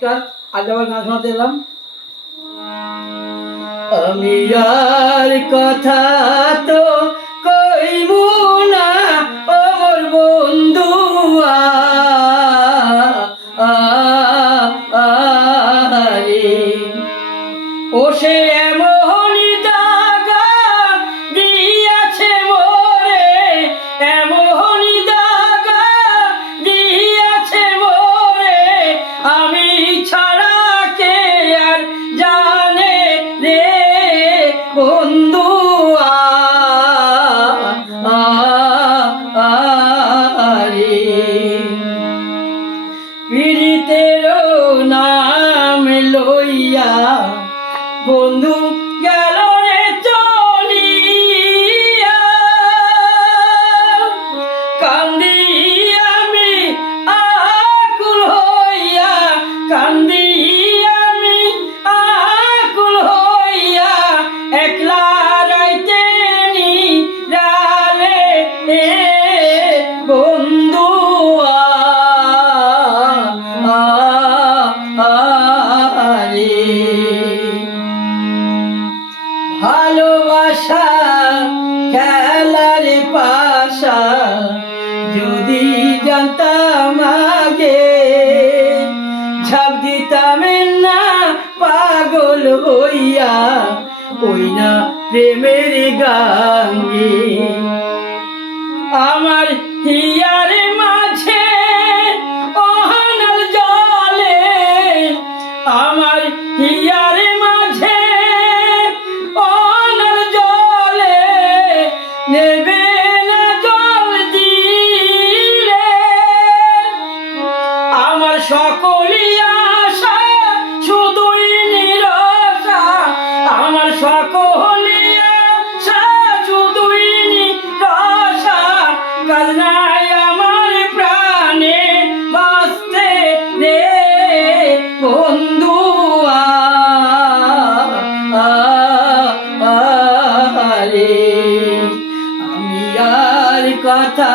নমস্কার আজ আবার গান শোনাতে এলাম। আমি আর কথা con ভালোবাসা, খেলার পাশা, যদি জানতাম আগে, ঝাপ দিতাম না পাগল হইয়া, ওই না প্রেমের গাঙ্গে। আমার হিয়ারে আমার সকলি আশা, শুধুই নিরশা। আমার সকলি আশা, শুধুই নিরশা। কাল নাই আমার প্রাণে বাঁচতে রে বন্ধু আরে। আমি আর কথা